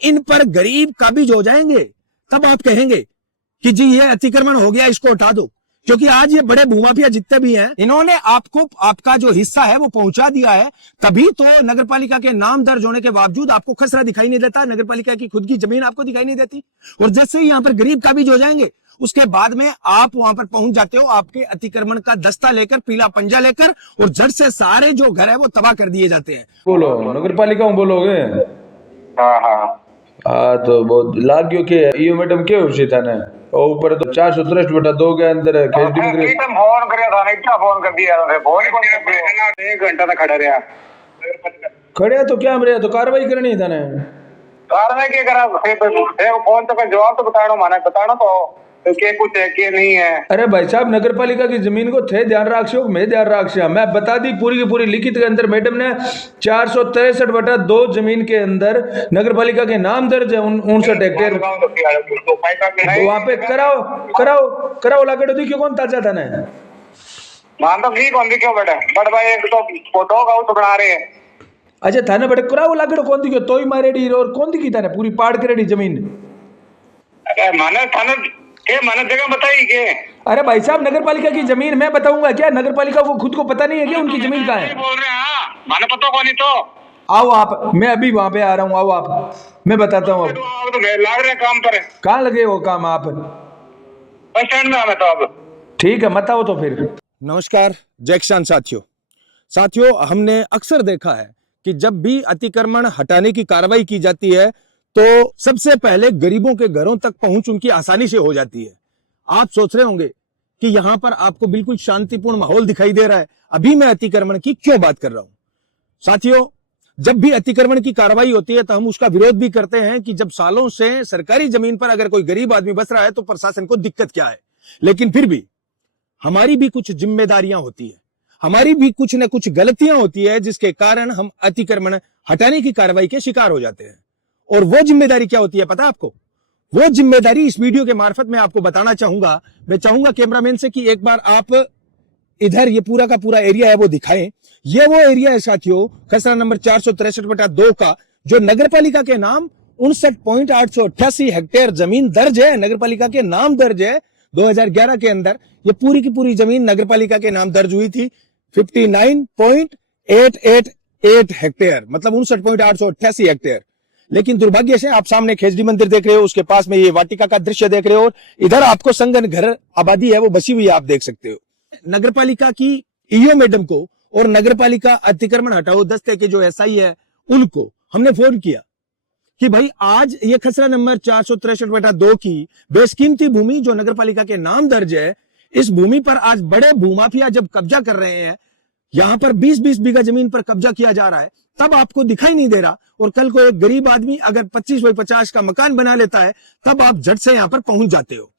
इन पर गरीब काबिज हो जाएंगे तब आप कहेंगे कि जी ये अतिक्रमण हो गया, इसको उठा दो। क्योंकि आज ये बड़े भूमाफिया जितने भी हैं, इन्होंने आपको आपका जो हिस्सा है वो पहुंचा दिया है, तभी तो नगरपालिका के नाम दर्ज होने के बावजूद आपको खसरा दिखाई नहीं देता, नगरपालिका की खुद की जमीन आपको दिखाई नहीं देती। और जैसे ही यहाँ पर गरीब काबिज हो जाएंगे, उसके बाद में आप वहां पर पहुंच जाते हो आपके अतिक्रमण का दस्ता लेकर, पीला पंजा लेकर, और झट से सारे जो घर है वो तबाह कर दिए जाते हैं। बोलो नगरपालिका में बोलोगे? हाँ तो बहुत लाग गयो के यो मैडम के उसी था ने ऊपर तो 463/2 के अंदर केसडी में फोन करया था ने, क्या फोन कर दिया रे? फोन ही कौन कर दिया? 1 घंटा तक खड़ा रहा। खड़े तो क्या मरे, तो कार्रवाई करनी था ने। कार्रवाई के करा फोन तो कर जवाब तो बताना माने, बताना तो के कुछ है के नहीं है। अरे भाई साहब नगरपालिका की जमीन को थे ध्यान रखो, मैं ध्यान रखा, मैं बता दी पूरी की पूरी लिखित के अंदर मैडम ने 463/2 जमीन के अंदर नगरपालिका के नाम दर्ज है 59 हेक्टेयर। वहाँ पे कराओ कराओ कराओ लागड़ दी क्यों कौन ताजा था ने मान तो की कौन दी क्यों बेटा बड़ भाई एक तो फोटो का तो बना रहे हैं। अच्छा थाने बड़े कराओ लागड़ कौन दी क्यों तोई मारेडी और कौन दी की था पूरी पाड़ करेडी जमीन। अरे माने थाने के माने जगह बताई के। अरे भाई साहब नगरपालिका की जमीन मैं बताऊंगा क्या? नगरपालिका को खुद को पता नहीं है क्या उनकी जमीन कहाँ है? बोल रहे हैं माने पता कौन ही तो आओ आप, मैं अभी वहां पे आ रहा हूँ, आओ आप, मैं बताता हूँ। तो लाग रहे काम पर। कहाँ लगे हो काम आप? बस स्टैंड में हमें तो अब ठीक है मत आओ तो फिर। नमस्कार जय किसान साथियों, हमने अक्सर देखा है कि जब भी अतिक्रमण हटाने की कार्रवाई की जाती है तो सबसे पहले गरीबों के घरों तक पहुंच उनकी आसानी से हो जाती है। आप सोच रहे होंगे कि यहां पर आपको बिल्कुल शांतिपूर्ण माहौल दिखाई दे रहा है, अभी मैं अतिक्रमण की क्यों बात कर रहा हूं? साथियों, जब भी अतिक्रमण की कार्रवाई होती है तो हम उसका विरोध भी करते हैं कि जब सालों से सरकारी जमीन पर अगर कोई गरीब आदमी बस रहा है तो प्रशासन को दिक्कत क्या है। लेकिन फिर भी हमारी भी कुछ जिम्मेदारियां होती है, हमारी भी कुछ न कुछ गलतियां होती है जिसके कारण हम अतिक्रमण हटाने की कार्रवाई के शिकार हो जाते हैं। और वो जिम्मेदारी क्या होती है पता है आपको? वो जिम्मेदारी इस वीडियो के मार्फत मैं आपको बताना चाहूंगा। मैं चाहूंगा कैमरामैन से कि एक बार आप इधर ये पूरा का पूरा एरिया है वो दिखाएं। ये वो एरिया है साथियों खसरा नंबर 463/2 का, जो नगरपालिका के नाम 59.888 हेक्टेयर जमीन दर्ज है, नगरपालिका के नाम दर्ज है। 2011 के अंदर ये पूरी की पूरी जमीन नगरपालिका के नाम दर्ज हुई थी 59.888 हेक्टेयर, मतलब 59.888 हेक्टेयर। लेकिन दुर्भाग्य से आप सामने खेजड़ी मंदिर देख रहे हो, उसके पास में ये वाटिका का दृश्य देख रहे हो, इधर आपको संगन घर आबादी है वो बसी हुई आप देख सकते हो। नगरपालिका की ईओ मैडम को और नगरपालिका अतिक्रमण हटाओ दस्ते के जो एसआई है उनको हमने फोन किया कि भाई आज ये खसरा नंबर 463/2 की बेशकीमती भूमि जो नगरपालिका के नाम दर्ज है, इस भूमि पर आज बड़े भूमाफिया जब कब्जा कर रहे हैं, यहां पर 20-20 बीघा जमीन पर कब्जा किया जा रहा है, तब आपको दिखाई नहीं दे रहा। और कल को एक गरीब आदमी अगर 25x50 का मकान बना लेता है तब आप झट से यहां पर पहुंच जाते हो।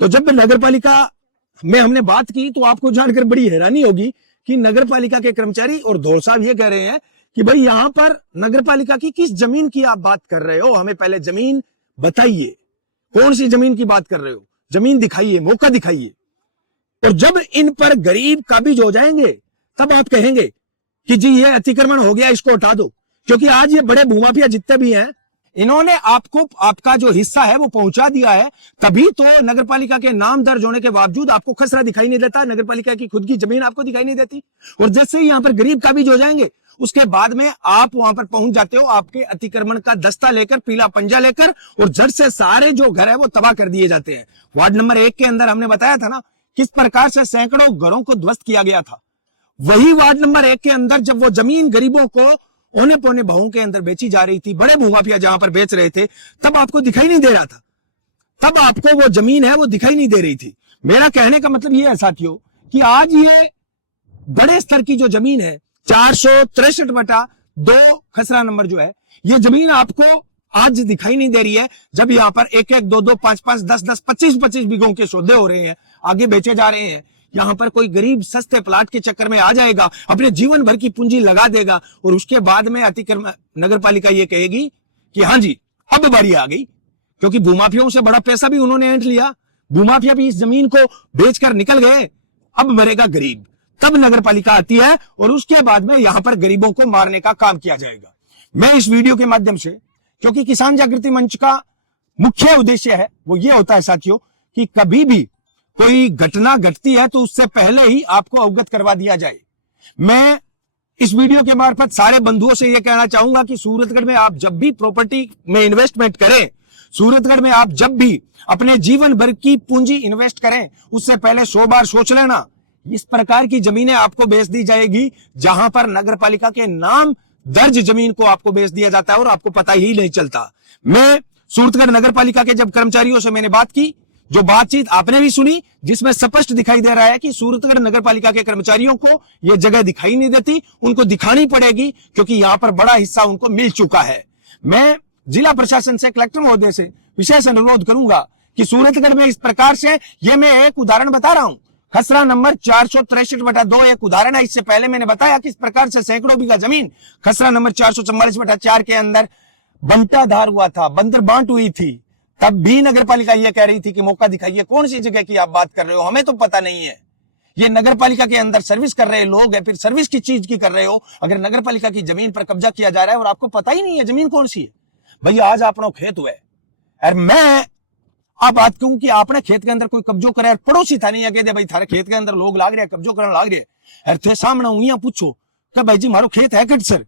तो जब नगरपालिका में हमने बात की तो आपको जानकर बड़ी हैरानी होगी कि नगरपालिका के कर्मचारी और धौल साहब ये कह रहे हैं कि भाई यहां पर नगरपालिका की किस जमीन की आप बात कर रहे हो, हमें पहले जमीन बताइए, कौन सी जमीन की बात कर रहे हो, जमीन दिखाइए, मौका दिखाइए। और जब इन पर गरीब काबिज हो जाएंगे तब आप कहेंगे कि जी ये अतिक्रमण हो गया, इसको उठा दो। क्योंकि आज ये बड़े भूमाफिया जितने भी हैं, इन्होंने आपको आपका जो हिस्सा है वो पहुंचा दिया है, तभी तो नगरपालिका के नाम दर्ज होने के बावजूद आपको खसरा दिखाई नहीं देता, नगरपालिका की खुद की जमीन आपको दिखाई नहीं देती। और जैसे ही यहाँ पर गरीब काबिज हो जाएंगे उसके बाद में आप वहां पर पहुंच जाते हो आपके अतिक्रमण का दस्ता लेकर, पीला पंजा लेकर, और झट से सारे जो घर है वो तबाह कर दिए जाते हैं। वार्ड नंबर 1 के अंदर हमने बताया था ना किस प्रकार से सैकड़ों घरों को ध्वस्त किया गया था। वही वार्ड नंबर 1 के अंदर जब वो जमीन गरीबों को औने पौने भावों के अंदर बेची जा रही थी, बड़े भूमाफिया जहां पर बेच रहे थे, तब आपको दिखाई नहीं दे रहा था, तब आपको वो जमीन है वो दिखाई नहीं दे रही थी। मेरा कहने का मतलब ये है साथियों कि आज ये बड़े स्तर की जो जमीन है 463/2 खसरा नंबर जो है, ये जमीन आपको आज दिखाई नहीं दे रही है, जब यहाँ पर 1-1, 2-2, 5-5, 10-10, 25-25 बीघों के सौदे हो रहे हैं, आगे बेचे जा रहे हैं। यहाँ पर कोई गरीब सस्ते प्लाट के चक्कर में आ जाएगा, अपने जीवन भर की पूंजी लगा देगा, और उसके बाद में अतिक्रमण नगरपालिका ये कहेगी कि हाँ जी अब बारी आ गई, क्योंकि भूमाफियाओं से बड़ा पैसा भी उन्होंने ऐंठ लिया, भूमाफिया भी इस जमीन को बेचकर निकल गए, अब मरेगा गरीब। तब नगरपालिका आती है और उसके बाद में यहाँ पर गरीबों को मारने का काम किया जाएगा। मैं इस वीडियो के माध्यम से क्योंकि किसान जागृति मंच का मुख्य उद्देश्य है वो ये होता है साथियों कि कभी भी कोई घटना घटती है तो उससे पहले ही आपको अवगत करवा दिया जाए। मैं इस वीडियो के मार्फत सारे बंधुओं से यह कहना चाहूंगा कि सूरतगढ़ में आप जब भी प्रॉपर्टी में इन्वेस्टमेंट करें, सूरतगढ़ में आप जब भी अपने जीवन भर की पूंजी इन्वेस्ट करें, उससे पहले 100 बार सोच लेना। इस प्रकार की जमीनें आपको बेच दी जाएगी जहां पर नगर पालिका के नाम दर्ज जमीन को आपको बेच दिया जाता है और आपको पता ही नहीं चलता। मैं सूरतगढ़ नगर पालिका के जब कर्मचारियों से मैंने बात की, जो बातचीत आपने भी सुनी, जिसमें स्पष्ट दिखाई दे रहा है कि सूरतगढ़ नगर पालिका के कर्मचारियों को यह जगह दिखाई नहीं देती, उनको दिखानी पड़ेगी क्योंकि यहां पर बड़ा हिस्सा उनको मिल चुका है। मैं जिला प्रशासन से, कलेक्टर महोदय से विशेष अनुरोध करूंगा कि सूरतगढ़ में इस प्रकार से, यह मैं एक उदाहरण बता रहा हूं, खसरा नंबर 463/2 एक उदाहरण है। इससे पहले मैंने बताया कि इस प्रकार से सैकड़ों बीघा जमीन खसरा नंबर 444/4 के अंदर बंटाधार हुआ था, बंदर बांट हुई थी। तब भी नगर पालिका यह कह रही थी कि मौका दिखाइए। कौन सी जगह की आप बात कर रहे हो, हमें तो पता नहीं है। ये नगर पालिका के अंदर सर्विस कर रहे लोग हैं, फिर सर्विस की चीज की कर रहे हो। अगर नगर पालिका की जमीन पर कब्जा किया जा रहा है और आपको पता ही नहीं है जमीन कौन सी है, भैया आज अपना खेत हुआ है और मैं आप बात कहूं कि आपने खेत के अंदर कोई कब्जो करे, पड़ोसी था नहीं है, कह दे भाई थारे खेत के अंदर लोग लाग रहे, कब्जो करने लाग रहे, और थे सामने उंगिया पूछो कि भाई जी मारो खेत है कट सर,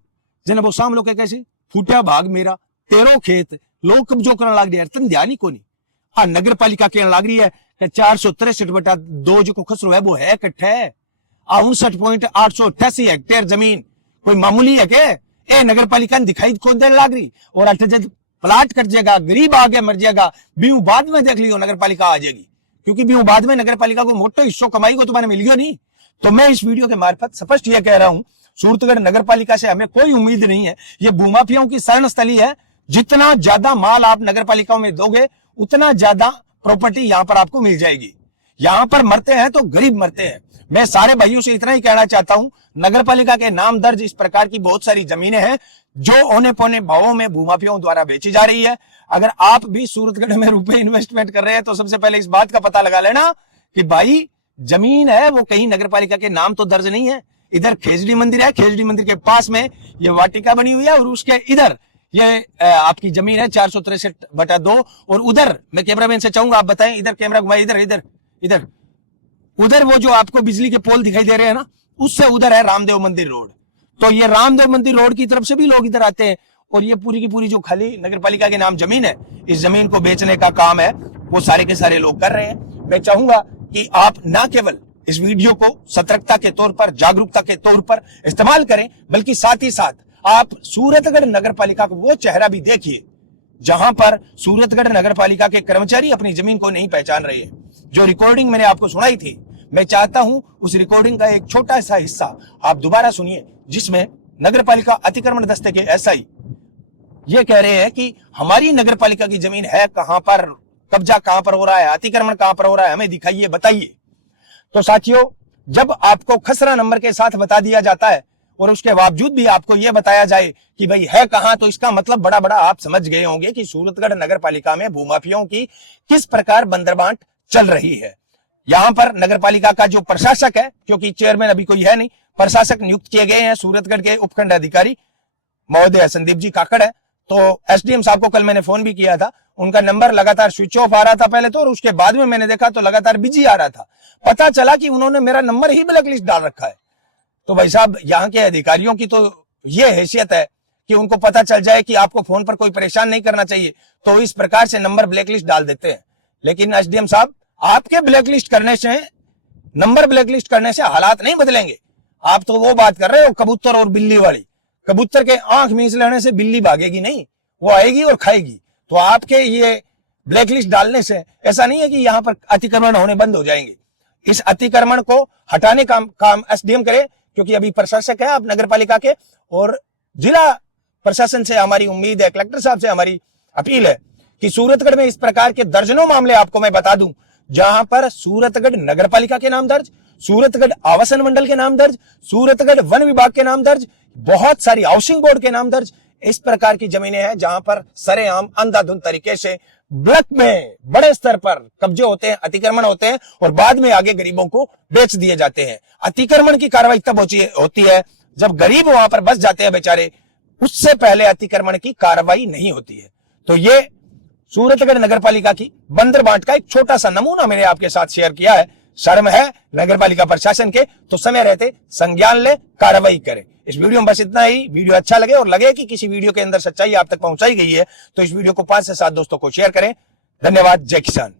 जिन्हें वो सामने लोग कैसे फूटिया भाग मेरा, तेरो खेत लोग कब्जो करने लाग रहे, तुम ध्यान ही को नहीं। हाँ, नगर पालिका कहने लाग रही है कि 463/2 जो खसरो है वो है कट्ठा है, 59.888 हेक्टेयर जमीन कोई मामूली है क्या? ए नगर पालिका ने दिखाई खोद देने लाग रही और अठ जब प्लाट कट जाएगा, गरीब आगे मर जाएगा, बीहू बाद में देख लियो नगर पालिका आ जाएगी, क्योंकि बीहू बाद में नगर पालिका को मोटो हिस्सों कमाई को तुम्हारे मिल गया नहीं। तो मैं इस वीडियो के मार्फत स्पष्ट यह कह रहा हूं, सूरतगढ़ नगर पालिका से हमें कोई उम्मीद नहीं है। ये भूमाफियाओं की शरण स्थली है। जितना ज्यादा माल आप नगर पालिकाओं में दोगे उतना ज्यादा प्रॉपर्टी यहां पर आपको मिल जाएगी। यहां पर मरते हैं तो गरीब मरते हैं। मैं सारे भाइयों से इतना ही कहना चाहता हूं, नगर पालिका के नाम दर्ज इस प्रकार की बहुत सारी जमीनें हैं जो औने पौने भावों में भूमाफियाओं द्वारा बेची जा रही है। अगर आप भी सूरतगढ़ में रुपए इन्वेस्टमेंट कर रहे हैं तो सबसे पहले इस बात का पता लगा लेना कि भाई जमीन है वो कहीं नगर पालिका के नाम तो दर्ज नहीं है। इधर खेजड़ी मंदिर है, खेजड़ी मंदिर के पास में ये वाटिका बनी हुई है और उसके इधर ये आपकी जमीन है 463/2 और उधर मैं कैमरामैन से चाहूंगा आप बताएं, इधर कैमरा घुमाए, इधर इधर इधर उधर वो जो आपको बिजली के पोल दिखाई दे रहे हैं ना, उससे उधर है रामदेव मंदिर रोड। तो ये रामदेव मंदिर रोड की तरफ से भी लोग इधर आते हैं और ये पूरी की पूरी जो खाली नगर पालिका के नाम जमीन है, इस जमीन को बेचने का काम है वो सारे के सारे लोग कर रहे हैं। मैं चाहूंगा कि आप ना केवल इस वीडियो को सतर्कता के तौर पर, जागरूकता के तौर पर इस्तेमाल करें, बल्कि साथ ही साथ आप सूरतगढ़ नगर पालिका को वो चेहरा भी देखिए जहां पर सूरतगढ़ नगर पालिका के कर्मचारी अपनी जमीन को नहीं पहचान रहे हैं। जो रिकॉर्डिंग मैंने आपको सुनाई थी, मैं चाहता हूं उस रिकॉर्डिंग का एक छोटा सा हिस्सा आप दोबारा सुनिए, जिसमें नगर पालिका अतिक्रमण दस्ते के एसआई ये कह रहे हैं कि हमारी नगर पालिका की जमीन है कहां पर, कब्जा कहां पर हो रहा है, अतिक्रमण कहां पर हो रहा है, हमें दिखाइए, बताइए। तो साथियों, जब आपको खसरा नंबर के साथ बता दिया जाता है और उसके बावजूद भी आपको यह बताया जाए कि भाई है कहां, तो इसका मतलब बड़ा बड़ा आप समझ गए होंगे कि सूरतगढ़ नगर पालिका में भूमाफियाओं की किस प्रकार बंदरबांट चल रही है। यहां पर नगर पालिका का जो प्रशासक है, क्योंकि चेयरमैन अभी कोई है नहीं, प्रशासक नियुक्त किए गए हैं सूरतगढ़ के उपखंड अधिकारी महोदय संदीप जी काकड़ है। तो एसडीएम साहब को कल मैंने फोन भी किया था, उनका नंबर लगातार स्विच ऑफ आ रहा था पहले तो, और उसके बाद में मैंने देखा तो लगातार बिजी आ रहा था। पता चला कि उन्होंने मेरा नंबर ही ब्लैक लिस्ट डाल रखा है। तो भाई साहब, यहाँ के अधिकारियों की तो ये हैसियत है कि उनको पता चल जाए कि आपको फोन पर कोई परेशान नहीं करना चाहिए, तो इस प्रकार से नंबर ब्लैकलिस्ट डाल देते हैं। लेकिन एसडीएम साहब, आपके ब्लैकलिस्ट करने से, नंबर ब्लैकलिस्ट करने से हालात नहीं बदलेंगे। आप तो वो बात कर रहे हो कबूतर और बिल्ली वाली। कबूतर के आंख मींच लेने से बिल्ली भागेगी नहीं, वो आएगी और खाएगी। तो आपके ये ब्लैकलिस्ट डालने से ऐसा नहीं है कि यहाँ पर अतिक्रमण होने बंद हो जाएंगे। इस अतिक्रमण को हटाने का काम एसडीएम करे, क्योंकि अभी प्रशासक है आप नगर पालिका के, और जिला प्रशासन से हमारी उम्मीद है, कलेक्टर साहब से हमारी अपील है कि सूरतगढ़ में इस प्रकार के दर्जनों मामले आपको मैं बता दूं जहां पर सूरतगढ़ नगर पालिका के नाम दर्ज, सूरतगढ़ आवासन मंडल के नाम दर्ज, सूरतगढ़ वन विभाग के नाम दर्ज, बहुत सारी हाउसिंग बोर्ड के नाम दर्ज। इस प्रकार की जमीनें हैं जहां पर सरेआम अंधाधुंध तरीके से ब्लॉक में बड़े स्तर पर कब्जे होते हैं, अतिक्रमण होते हैं और बाद में आगे गरीबों को बेच दिए जाते हैं। अतिक्रमण की कार्रवाई तब होती है जब गरीब वहां पर बस जाते हैं बेचारे, उससे पहले अतिक्रमण की कार्रवाई नहीं होती है। तो ये सूरतगढ़ नगर पालिका की बंदरबांट का एक छोटा सा नमूना मैंने आपके साथ शेयर किया है। शर्म है नगर पालिका प्रशासन के, तो समय रहते संज्ञान ले, कार्रवाई करें। इस वीडियो में बस इतना ही। वीडियो अच्छा लगे और लगे कि किसी वीडियो के अंदर सच्चाई आप तक पहुंचाई गई है तो इस वीडियो को 5 से 7 दोस्तों को शेयर करें। धन्यवाद। जय किसान।